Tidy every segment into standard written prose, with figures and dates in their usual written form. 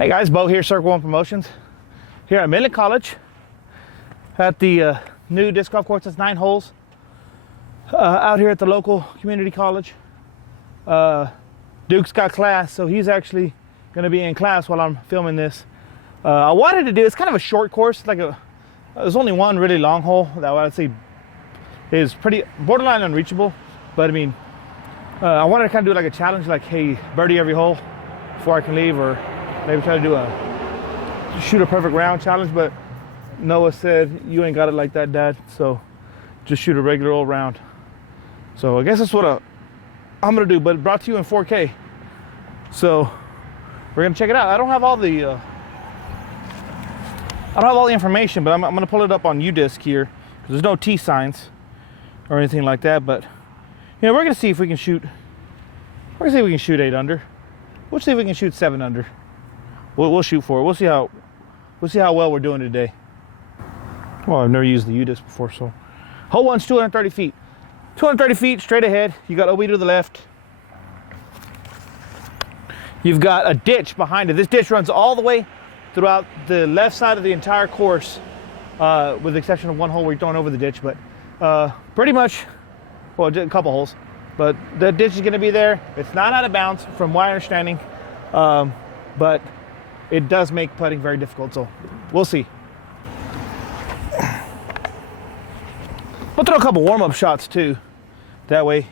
Hey guys, Bo here, Circle One Promotions. Here at Midland College at the new disc golf course. That's 9 holes out here at the local community college. Duke's got class, so he's actually going to be in class while I'm filming this. I wanted to do, it's kind of a short course, there's only one really long hole that I'd say is pretty borderline unreachable, but I mean, I wanted to kind of do like a challenge, like, hey, birdie every hole before I can leave, or maybe try to do a shoot a perfect round challenge, but Noah said, you ain't got it like that, Dad, so just shoot a regular old round. So I guess that's what I'm gonna do, but brought to you in 4K. So we're gonna check it out. I don't have all the information, but I'm gonna pull it up on UDisc here because there's no T signs or anything like that. But you know, we're gonna see if we can shoot. We're gonna see if we can shoot 8 under. We'll see if we can shoot 7 under. We'll shoot for it. We'll see how well we're doing today. Well, I've never used the UDisc before, so hole one's 230 feet. 230 feet straight ahead. You got OB to the left. You've got a ditch behind it. This ditch runs all the way throughout the left side of the entire course, with the exception of one hole where you're throwing over the ditch. But pretty much, well, a couple holes. But the ditch is going to be there. It's not out of bounds, from my understanding, but it does make putting very difficult. So we'll see. We'll throw a couple warm-up shots too. That way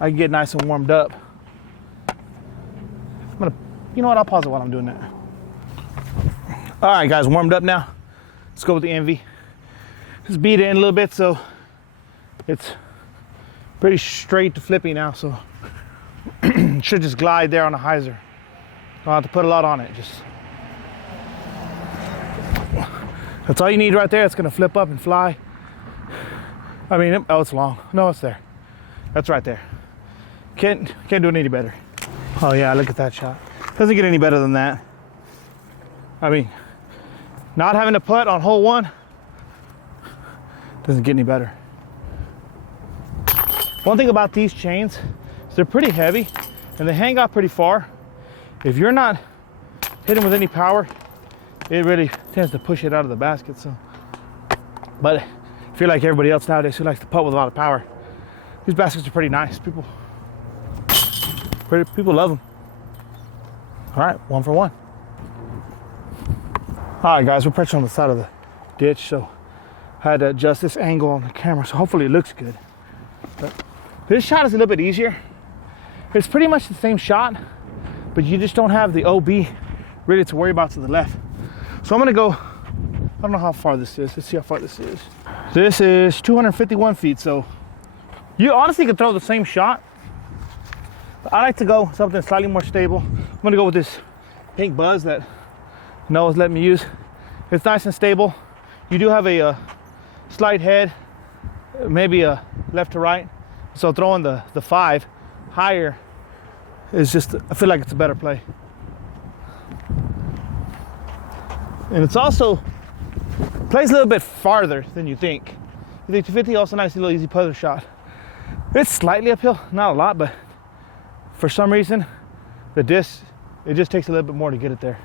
I can get nice and warmed up. You know what, I'll pause it while I'm doing that. All right, guys, warmed up now. Let's go with the Envy. Just beat it in a little bit so it's pretty straight to flippy now, so it should just glide there on the hyzer. Don't have to put a lot on it, just. That's all you need right there. It's gonna flip up and fly. I mean, oh, it's long. No, it's there. That's right there. Can't do it any better. Oh yeah, look at that shot. Doesn't get any better than that. I mean, not having to putt on hole 1 doesn't get any better. One thing about these chains is they're pretty heavy and they hang out pretty far. If you're not hitting with any power, it really tends to push it out of the basket. So, but I feel like everybody else nowadays who likes to putt with a lot of power, these baskets are pretty nice. People love them. All right, 1 for 1. All right, guys, we're perched on the side of the ditch, so I had to adjust this angle on the camera, so hopefully it looks good. But this shot is a little bit easier. It's pretty much the same shot, but you just don't have the OB really to worry about to the left. So I'm gonna go, I don't know how far this is. Let's see how far this is. This is 251 feet, so you honestly could throw the same shot. I like to go something slightly more stable. I'm gonna go with this pink Buzz that Noah's letting me use. It's nice and stable. You do have a slight head, maybe a left to right. So throwing the 5 higher is just, I feel like it's a better play. And it's also, plays a little bit farther than you think. You think 250, also nice little easy putter shot. It's slightly uphill, not a lot, but for some reason, the disc, it just takes a little bit more to get it there.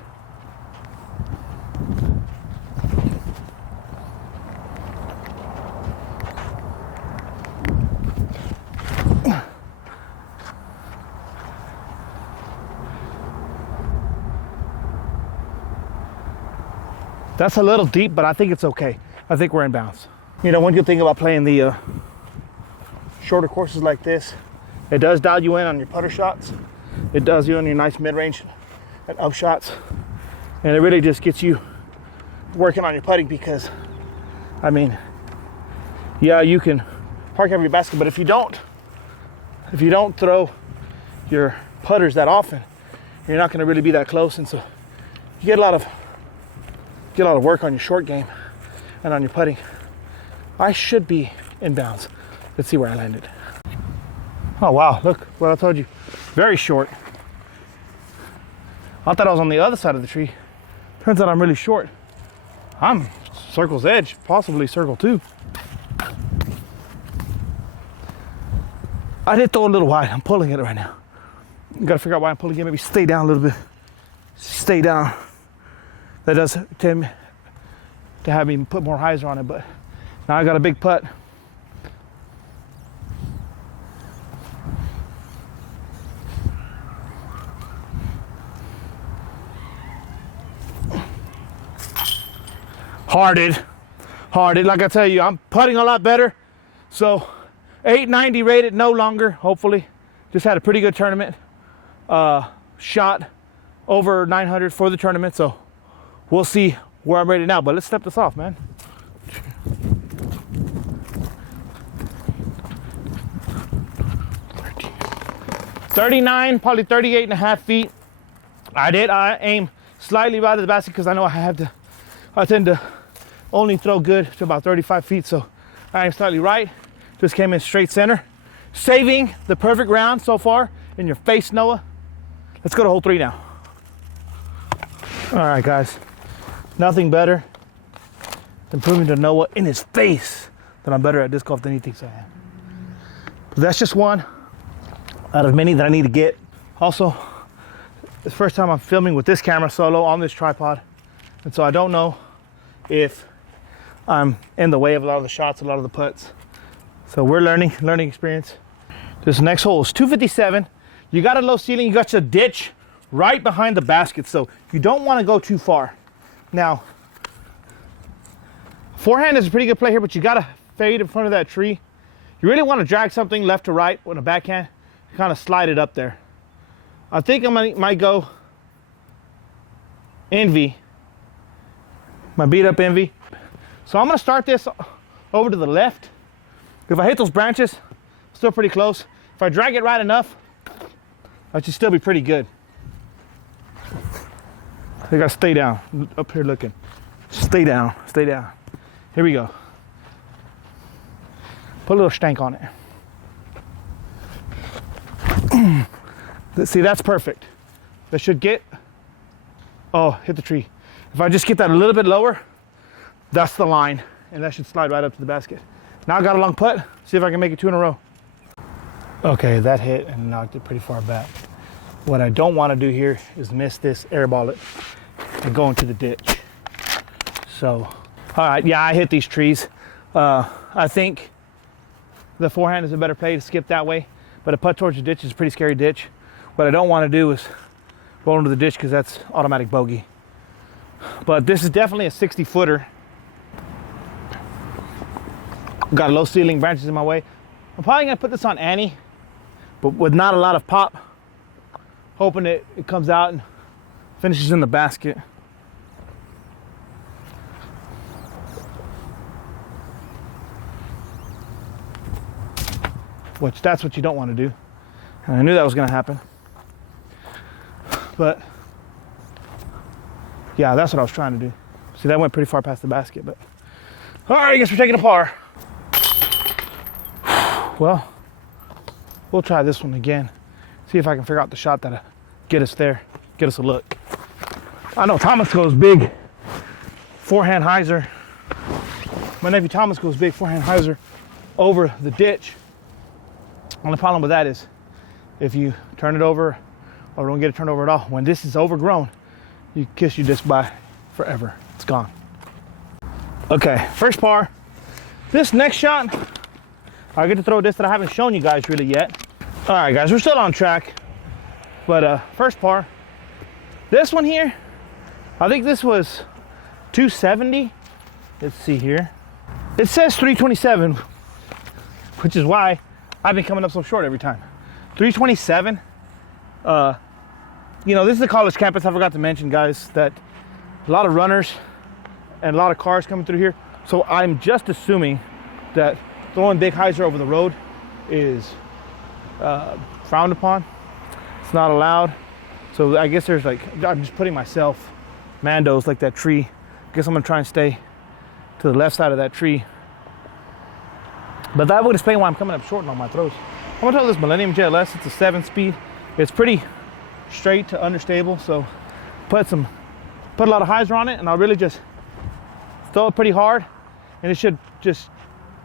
That's a little deep, but I think it's okay. I think we're in bounds. You know, one good thing about playing the shorter courses like this, it does dial you in on your putter shots. It does you on your nice mid-range and up shots. And it really just gets you working on your putting because, I mean, yeah, you can park every basket, but if you don't throw your putters that often, you're not gonna really be that close. And so you get a lot of work on your short game and on your putting. I should be in bounds. Let's see where I landed. Oh wow, look what I told you. Very short. I thought I was on the other side of the tree. Turns out I'm really short. I'm circle's edge, possibly circle 2. I did throw a little wide. I'm pulling it right now. You gotta figure out why I'm pulling it. Maybe stay down a little bit. stay down. That does tend to have me put more hyzer on it, but now I got a big putt. Hearted. Like I tell you, I'm putting a lot better. So 890 rated no longer, hopefully. Just had a pretty good tournament. Shot over 900 for the tournament, so we'll see where I'm rated now. But let's step this off, man. $39, probably 38 and a half feet. I aim slightly right at the basket because I know I tend to only throw good to about 35 feet, so I am slightly right. Just came in straight center. Saving the perfect round so far. In your face, Noah. Let's go to hole 3 now. All right, guys. Nothing better than proving to Noah in his face that I'm better at disc golf than he thinks I am. But that's just one out of many that I need to get. Also, it's the first time I'm filming with this camera solo on this tripod. And so I don't know if I'm in the way of a lot of the shots, a lot of the putts. So we're learning experience. This next hole is 257. You got a low ceiling, you got your ditch right behind the basket, so you don't want to go too far. Now, forehand is a pretty good play here, but you got to fade in front of that tree. You really want to drag something left to right with a backhand, kind of slide it up there. I think I might go Envy, my beat up Envy. So I'm going to start this over to the left. If I hit those branches, still pretty close. If I drag it right enough, I should still be pretty good. I gotta stay down, up here looking. Stay down. Here we go. Put a little stank on it. See, that's perfect. That should get, oh, hit the tree. If I just get that a little bit lower, that's the line, and that should slide right up to the basket. Now I got a long putt. See if I can make it 2 in a row. Okay, that hit and knocked it pretty far back. What I don't want to do here is miss this, airball it, and go into the ditch. So, all right, yeah, I hit these trees. I think the forehand is a better play to skip that way, but a putt towards the ditch is a pretty scary ditch. What I don't want to do is roll into the ditch because that's automatic bogey. But this is definitely a 60-footer. Got low ceiling, branches in my way. I'm probably gonna put this on Annie, but with not a lot of pop, hoping it comes out and finishes in the basket. Which that's what you don't want to do. And I knew that was gonna happen. But yeah, that's what I was trying to do. See, that went pretty far past the basket, but all right, I guess we're taking a par. Well, we'll try this one again. See if I can figure out the shot that'll get us there, get us a look. I know Thomas goes big forehand hyzer. My nephew Thomas goes big forehand hyzer over the ditch. Only problem with that is if you turn it over or don't get it turned over at all, when this is overgrown, you kiss your disc bye forever. It's gone. Okay, first par. This next shot, I get to throw this that I haven't shown you guys really yet. All right, guys, we're still on track. But first par. This one here, I think this was 270. Let's see here. It says 327, which is why I've been coming up so short every time. 327. You know, this is a college campus. I forgot to mention, guys, that a lot of runners and a lot of cars coming through here. So I'm just assuming that throwing big hyzer over the road is frowned upon. It's not allowed. So I guess there's like, I'm just putting myself, Mando's like that tree. I guess I'm gonna try and stay to the left side of that tree. But that would explain why I'm coming up short on my throws. I'm gonna throw this Millennium JLS. It's a 7-speed. It's pretty straight to understable. So put a lot of hyzer on it, and I'll really just throw it pretty hard, and it should just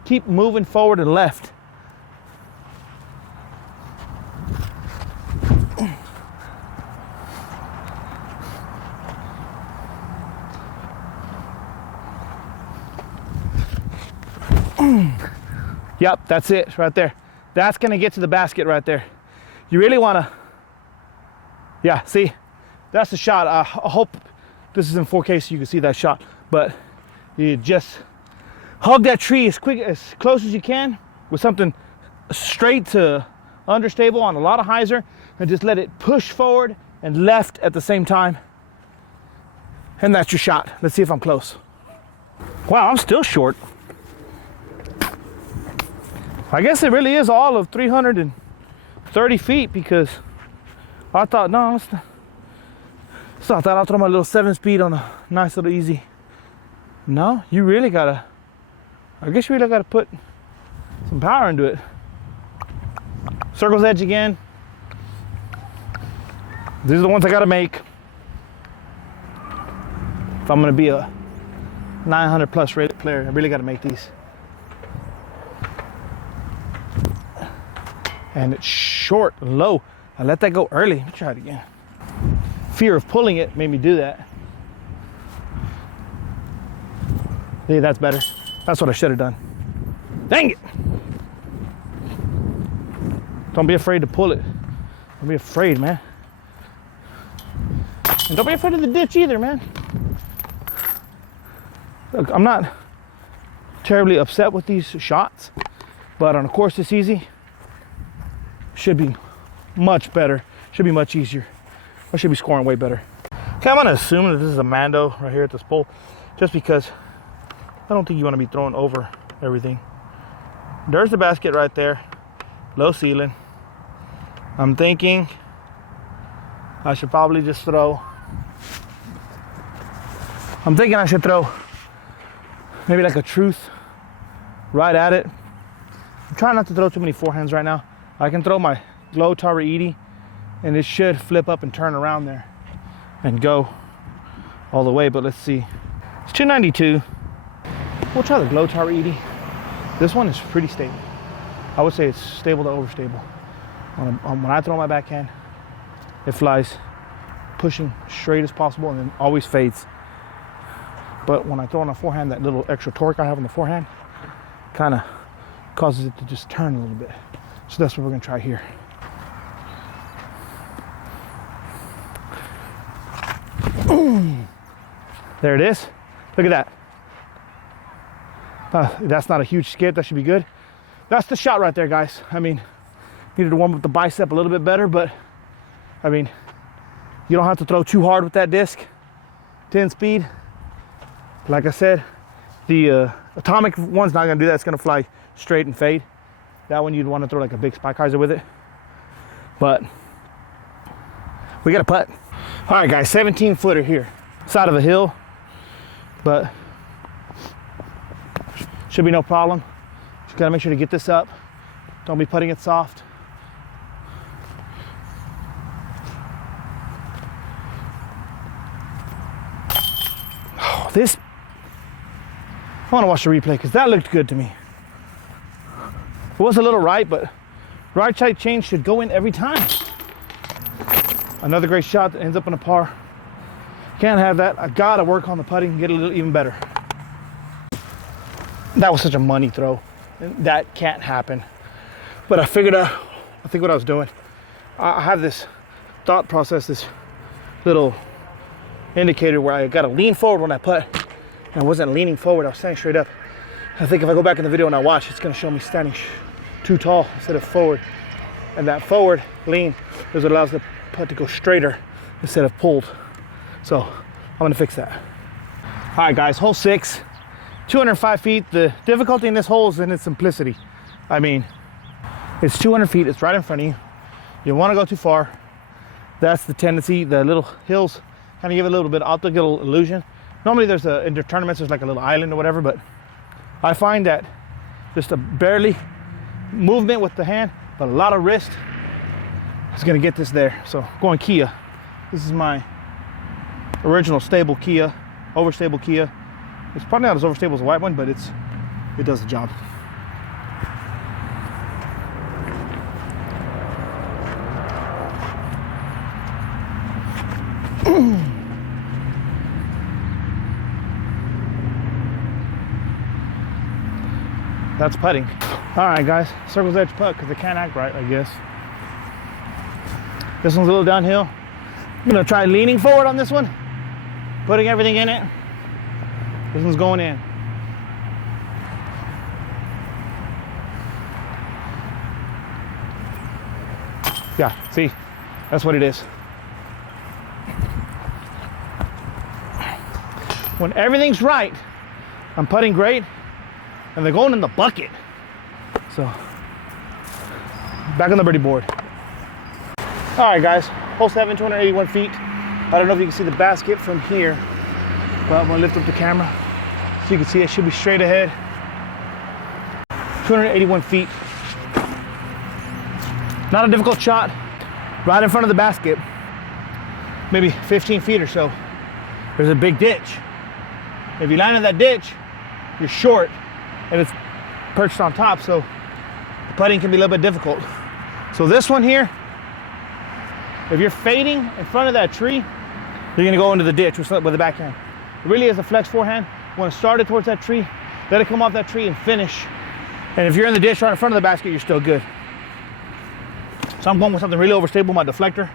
keep moving forward and left. Yep, that's it right there. That's gonna get to the basket right there. You really wanna, yeah, see, that's the shot. I hope this is in 4K so you can see that shot, but you just hug that tree as close as you can with something straight to understable on a lot of hyzer, and just let it push forward and left at the same time. And that's your shot. Let's see if I'm close. Wow, I'm still short. I guess it really is all of 330 feet, because I thought, no, it's not that. I'll throw my little 7-speed on a nice little easy. No, you really gotta, I guess you really gotta put some power into it. Circle's edge again. These are the ones I gotta make if I'm gonna be a 900 plus rated player. I really gotta make these. And it's short and low. I let that go early. Let me try it again. Fear of pulling it made me do that. Yeah, that's better. That's what I should have done. Dang it! Don't be afraid to pull it. Don't be afraid, man. And don't be afraid of the ditch either, man. Look, I'm not terribly upset with these shots, but on a course this easy, should be much better. Should be much easier. I should be scoring way better. Okay, I'm gonna assume that this is a Mando right here at this pole, just because I don't think you want to be throwing over everything. There's the basket right there, low ceiling. I'm thinking I should probably just throw. I'm thinking I should throw maybe like a truth right at it. I'm trying not to throw too many forehands right now. I can throw my glow Tara Edie, and it should flip up and turn around there and go all the way, but let's see. It's 292. We'll try the glow Tara Edie. This one is pretty stable. I would say it's stable to overstable. When I throw my backhand, it flies pushing straight as possible and then always fades. But when I throw on a forehand, that little extra torque I have on the forehand kind of causes it to just turn a little bit. So that's what we're gonna try here. There it is. Look at that. That's not a huge skid. That should be good. That's the shot right there, guys. I mean, needed to warm up the bicep a little bit better, but I mean, you don't have to throw too hard with that disc. 10 speed. Like I said, the atomic one's not gonna do that. It's gonna fly straight and fade. That one you'd want to throw like a big spike hyzer with it. But we got a putt. All right, guys, 17 footer here. Side of a hill, but should be no problem. Just gotta make sure to get this up. Don't be putting it soft. Oh, this, I want to watch the replay because that looked good to me. It was a little right, but right side change should go in every time. Another great shot that ends up in a par. Can't have that. I gotta work on the putting and get a little even better. That was such a money throw. That can't happen. But I figured out, I think what I was doing. I have this thought process, this little indicator where I gotta lean forward when I putt. And I wasn't leaning forward, I was standing straight up. I think if I go back in the video and I watch, it's gonna show me standing too tall instead of forward. And that forward lean is what allows the putt to go straighter instead of pulled. So I'm gonna fix that. All right, guys, hole 6, 205 feet. The difficulty in this hole is in its simplicity. I mean, it's 200 feet, it's right in front of you. You don't wanna go too far. That's the tendency. The little hills kind of give it a little bit optical illusion. Normally there's in the tournaments, there's like a little island or whatever, but I find that just a barely movement with the hand, but a lot of wrist is gonna get this there. So going Kia. This is my original stable Kia, overstable Kia. It's probably not as overstable as a white one, but it does the job. That's putting. All right, guys, circle's edge putt because it can't act right, I guess. This one's a little downhill. I'm gonna try leaning forward on this one, putting everything in it. This one's going in. Yeah, see, that's what it is. When everything's right, I'm putting great, and they're going in the bucket. So, back on the birdie board. All right, guys, hole 7, 281 feet. I don't know if you can see the basket from here, but I'm gonna lift up the camera so you can see it should be straight ahead. 281 feet. Not a difficult shot. Right in front of the basket, maybe 15 feet or so, there's a big ditch. If you land in that ditch, you're short and it's perched on top, so the putting can be a little bit difficult. So this one here, if you're fading in front of that tree, you're gonna go into the ditch with the backhand. It really is a flex forehand. You wanna start it towards that tree, let it come off that tree and finish. And if you're in the ditch right in front of the basket, you're still good. So I'm going with something really overstable, my deflector.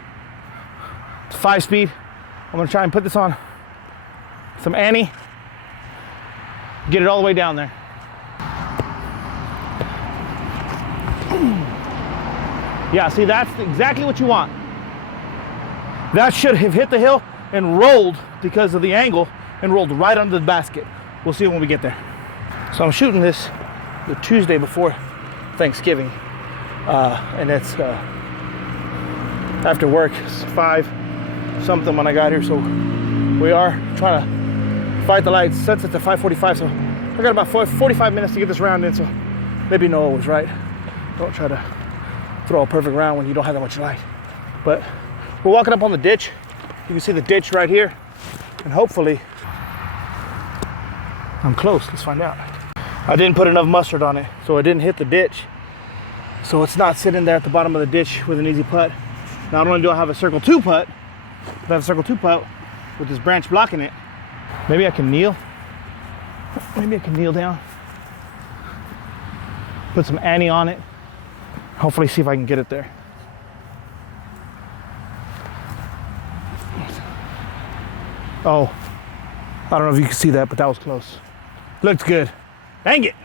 It's 5-speed. I'm gonna try and put this on some Annie. Get it all the way down there. Yeah, see, that's exactly what you want. That should have hit the hill and rolled because of the angle and rolled right under the basket. We'll see when we get there. So I'm shooting this the Tuesday before Thanksgiving. And it's after work. It's 5 something when I got here. So we are trying to fight the lights. Sets it to 5:45. So I got about 45 minutes to get this round in. So maybe Noah was right. Don't try to throw a perfect round when you don't have that much light. But we're walking up on the ditch. You can see the ditch right here. And hopefully I'm close. Let's find out. I didn't put enough mustard on it, so it didn't hit the ditch. So it's not sitting there at the bottom of the ditch with an easy putt. Not only do I have a circle 2 putt, but I have a circle 2 putt with this branch blocking it. Maybe I can kneel. Maybe I can kneel down. Put some Annie on it. Hopefully see if I can get it there. Oh, I don't know if you can see that, but that was close. Looked good. Dang it.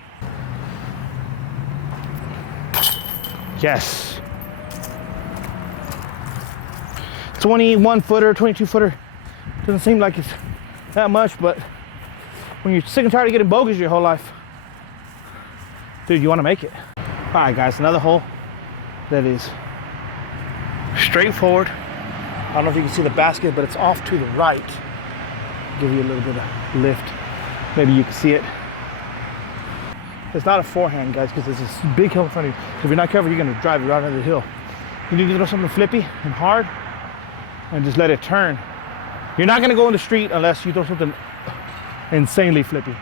Yes. 21 footer, 22 footer. Doesn't seem like it's that much, but when you're sick and tired of getting bogeys your whole life, dude, you want to make it. All right, guys, another hole that is straightforward. I don't know if you can see the basket, but it's off to the right. Give you a little bit of lift. Maybe you can see it. It's not a forehand, guys, because there's this big hill in front of you. If you're not careful, you're going to drive right under the hill. You need to throw something flippy and hard and just let it turn. You're not going to go in the street unless you throw something insanely flippy.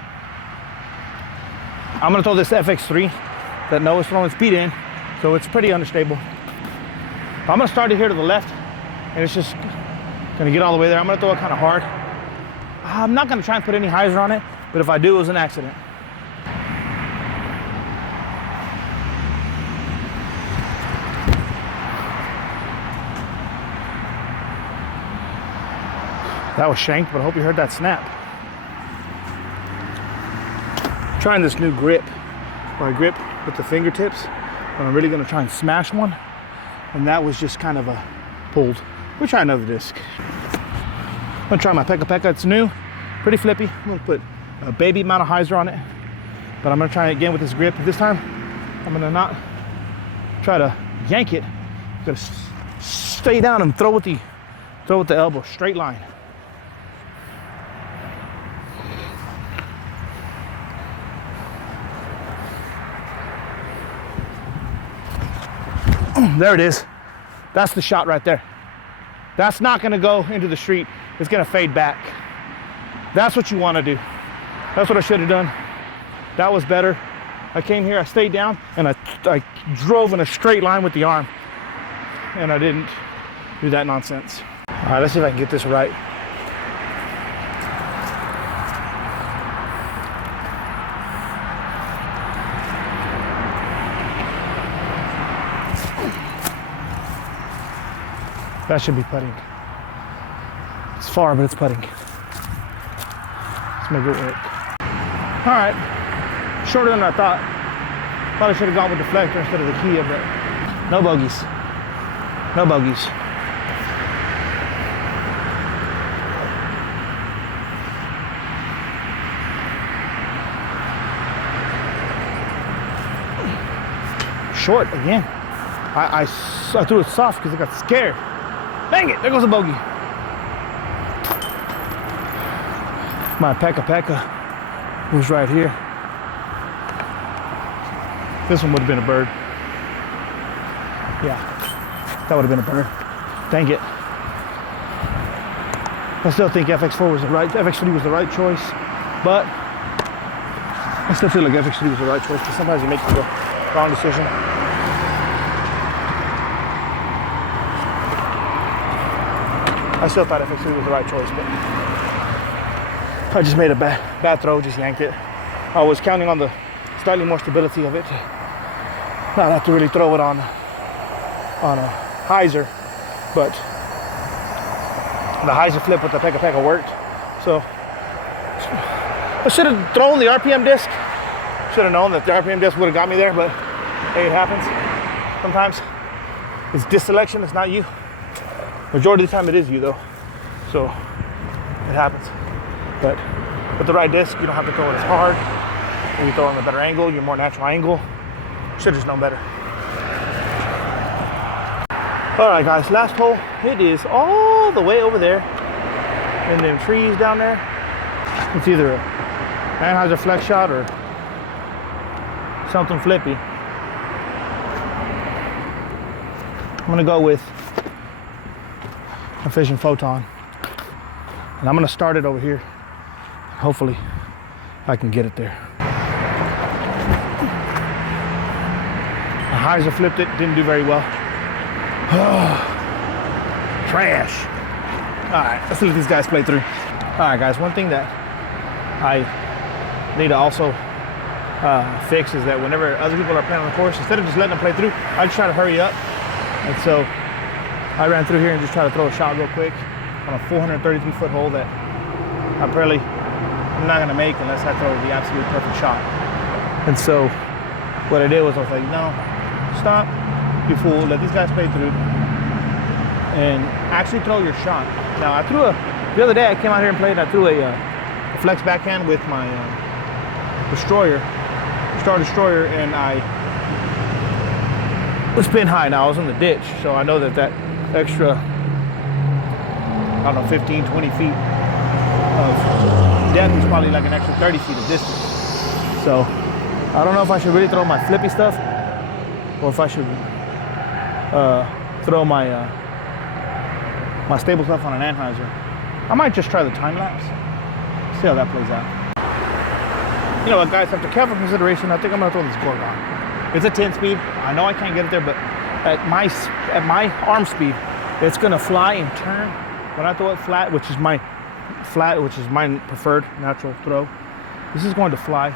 I'm going to throw this FX3 that Noah's throwing speed in, so it's pretty unstable. I'm going to start it here to the left, and it's just going to get all the way there. I'm going to throw it kind of hard. I'm not going to try and put any hyzer on it, but if I do, it was an accident. That was shanked, but I hope you heard that snap. I'm trying this new grip, where I grip with the fingertips. I'm really gonna try and smash one. And that was just kind of a pulled. We'll try another disc. I'm gonna try my Pekka Pekka. It's new, pretty flippy. I'm gonna put a baby amount of hyzer on it. But I'm gonna try it again with this grip. This time, I'm gonna not try to yank it. I'm gonna stay down and throw with the elbow, straight line. There it is. That's the shot right there. That's not gonna go into the street. It's gonna fade back. That's what you wanna do. That's what I should have done. That was better. I came here, I stayed down, and I drove in a straight line with the arm. And I didn't do that nonsense. All right, let's see if I can get this right. That should be putting. It's far, but it's putting. Let's make it work. All right, shorter than I thought. Probably should have gone with deflector instead of the Kia, but no bogeys. No bogeys. Short again. I threw it soft because I got scared. Dang it, there goes a bogey. My Pekka was right here. This one would have been a bird. Yeah, that would have been a bird. Dang it. I still think FX3 was the right choice, but I still feel like FX3 was the right choice because sometimes you make the wrong decision. I still thought FX3 was the right choice, but I just made a bad throw, just yanked it. I was counting on the slightly more stability of it. Not have to really throw it on a hyzer, but the hyzer flip with the Pekka worked. So I should have thrown the RPM disc. Should have known that the RPM disc would have got me there, but hey, it happens. Sometimes it's disc selection, it's not you. Majority of the time it is you though, so it happens. But with the right disc, you don't have to throw it as hard. When you throw it on a better angle, your more natural angle. Should have just known better. All right, guys, last hole. It is all the way over there in them trees down there. It's either a Anheuser flex shot or something flippy. I'm gonna go with a Vision Photon, and I'm gonna start it over here. Hopefully I can get it there. The hyzer flipped it, didn't do very well. Trash. All right, let's let these guys play through. All right, guys, one thing that I need to also fix is that whenever other people are playing on the course, instead of just letting them play through, I just try to hurry up. And so I ran through here and just tried to throw a shot real quick on a 433-foot hole that I'm not gonna make unless I throw the absolute perfect shot. And so what I did was I was like, no, stop, you fool, let these guys play through and actually throw your shot. Now the other day I came out here and played, and I threw a flex backhand with my Star Destroyer, and I was pin high. Now I was in the ditch, so I know that extra, I don't know, 15, 20 feet of depth is probably like an extra 30 feet of distance. So I don't know if I should really throw my flippy stuff or if I should throw my my stable stuff on an Anheuser. I might just try the time lapse, see how that plays out. You know what, guys, after careful consideration, I think I'm gonna throw this Gorgon. It's a 10 speed. I know I can't get it there, but at my arm speed, it's gonna fly and turn. When I throw it flat, which is my preferred natural throw, this is going to fly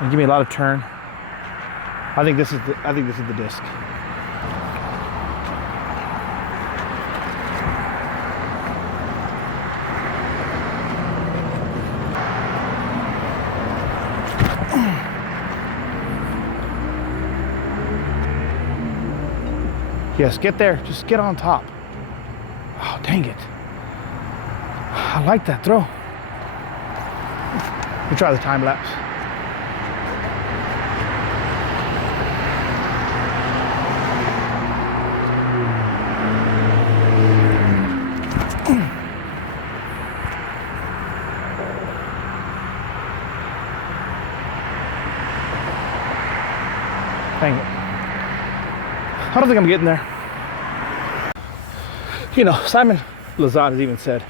and give me a lot of turn. I think this is the disc. Yes, get there. Just get on top. Oh, dang it. I like that throw. We'll try the time lapse. Dang it. I don't think I'm getting there. You know, Simon Lazat has even said,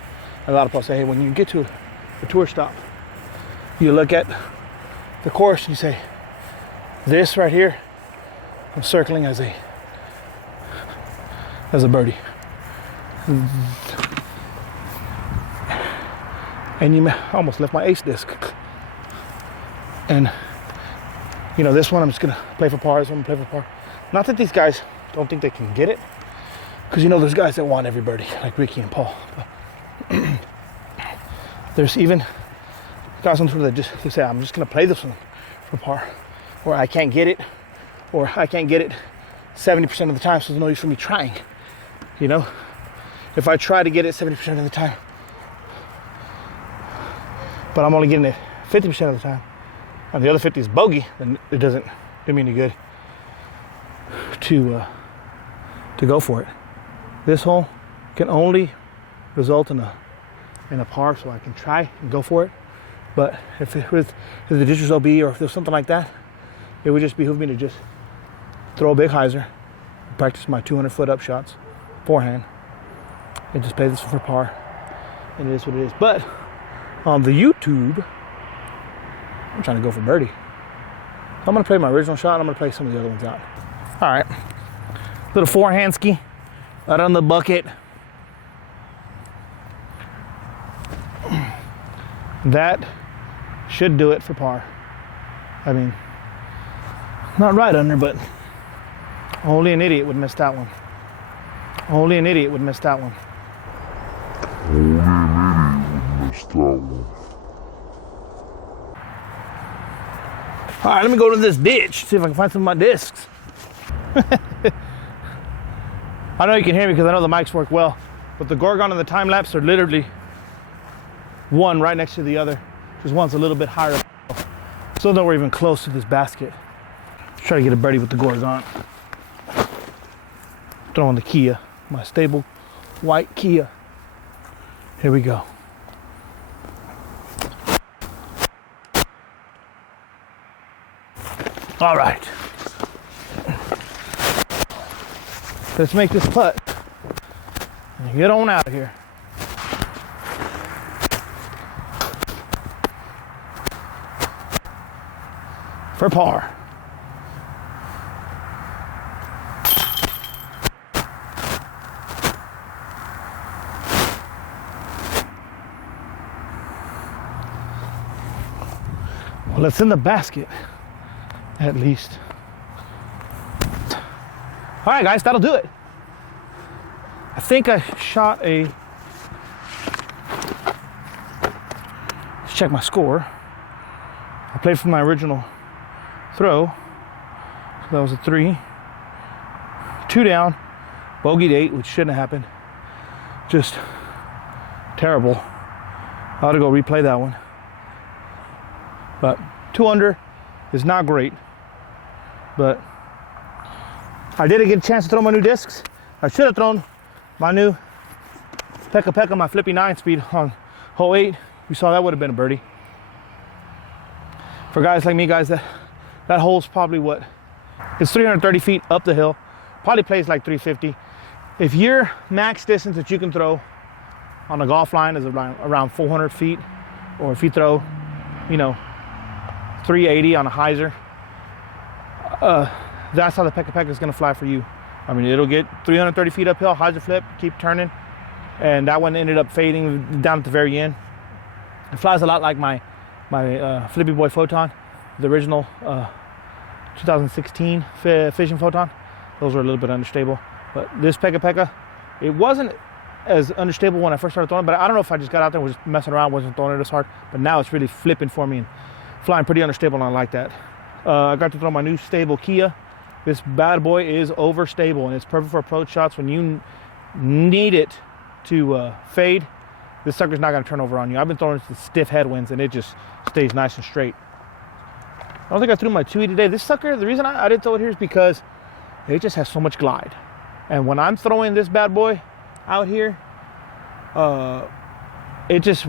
a lot of people say, hey, when you get to a tour stop, you look at the course and you say, this right here, I'm circling as a birdie. And you almost left my ace disc. And you know, this one I'm just gonna play for par, this one I'm gonna play for par. Not that these guys don't think they can get it, Because you know there's guys that want every birdie, like Ricky and Paul. There's even guys on Twitter that just say, I'm just gonna play this one for par, or I can't get it, or I can't get it 70% of the time, so there's no use for me trying. You know, if I try to get it 70% of the time, but I'm only getting it 50% of the time, and the other 50 is bogey, then it doesn't do me any good to go for it. This hole can only result in a par, so I can try and go for it. But if the ditch was OB or if there's something like that, it would just behoove me to just throw a big hyzer, practice my 200-foot up shots, forehand, and just play this for par. And it is what it is. But on the YouTube, I'm trying to go for birdie. I'm gonna play my original shot, and I'm gonna play some of the other ones out. All right, little forehand ski out on the bucket. That should do it for par. I mean, not right under, but only an idiot would miss that one. Only an idiot would miss that one. Only an idiot would miss that one. All right, let me go to this ditch, see if I can find some of my discs. I know you can hear me because I know the mics work well, but the Gorgon and the time lapse are literally one right next to the other. Just one's a little bit higher up. So that we're even close to this basket. Let's try to get a birdie with the Gorgon. Throwing the Kia, my stable white Kia. Here we go. All right. Let's make this putt and get on out of here. For par. Well, it's in the basket, at least. All right, guys, that'll do it. I think I shot a, let's check my score. I played from my original throw. So that was a 3. 2 down, bogeyed 8, which shouldn't have happened. Just terrible. I ought to go replay that one. But 2 under is not great. But I did get a chance to throw my new discs. I should have thrown my new Pekka Pekka, my flippy 9-speed on hole 8. We saw that would have been a birdie. For guys like me, guys, that hole's probably what? It's 330 feet up the hill. Probably plays like 350. If your max distance that you can throw on a golf line is around 400 feet, or if you throw, you know, 380 on a hyzer, that's how the Pekka Pekka is going to fly for you. I mean, it'll get 330 feet uphill, hyzer flip, keep turning, and that one ended up fading down at the very end. It flies a lot like my Flippy Boy Photon, the original 2016 fishing Photon. Those were a little bit understable, but this Pekka Pekka, it wasn't as understable when I first started throwing, but I don't know if I just got out there and was just messing around, wasn't throwing it as hard, but now it's really flipping for me and flying pretty unstable, and I like that. I got to throw my new stable Kia. This bad boy is overstable, and it's perfect for approach shots. When you need it to fade, this sucker's not going to turn over on you. I've been throwing some stiff headwinds, and it just stays nice and straight. I don't think I threw my 2E today. This sucker, the reason I didn't throw it here is because it just has so much glide. And when I'm throwing this bad boy out here, it just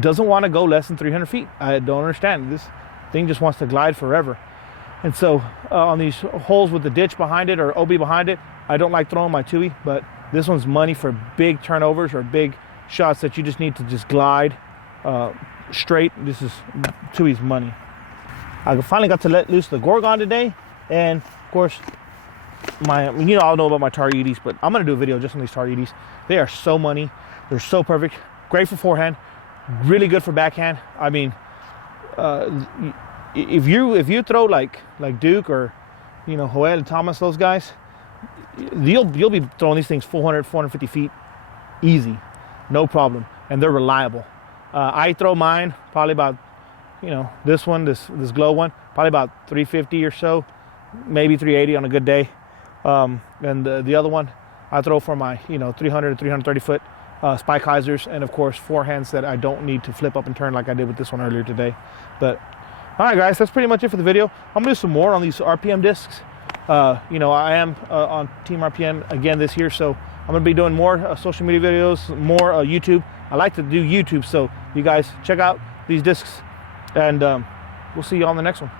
doesn't want to go less than 300 feet. I don't understand. This thing just wants to glide forever. And so on these holes with the ditch behind it or OB behind it, I don't like throwing my 2E, but this one's money for big turnovers or big shots that you just need to just glide straight. This is 2E's money. I finally got to let loose the Gorgon today, and of course, you know, I'll know about my Tar Edis, but I'm gonna do a video just on these Tar Edis. They are so money. They're so perfect. Great for forehand. Really good for backhand. I mean, if you throw like Duke or, you know, Joel and Thomas, those guys, you'll be throwing these things 400, 450 feet easy, no problem, and they're reliable. I throw mine probably about, this one, this glow one, probably about 350 or so, maybe 380 on a good day. And the other one, I throw for my 300 to 330 foot spike hyzers, and of course forehands that I don't need to flip up and turn like I did with this one earlier today. But all right, guys, that's pretty much it for the video. I'm gonna do some more on these RPM discs. I am on Team RPM again this year, so I'm gonna be doing more social media videos, more YouTube. I like to do YouTube, so you guys check out these discs, and we'll see you on the next one.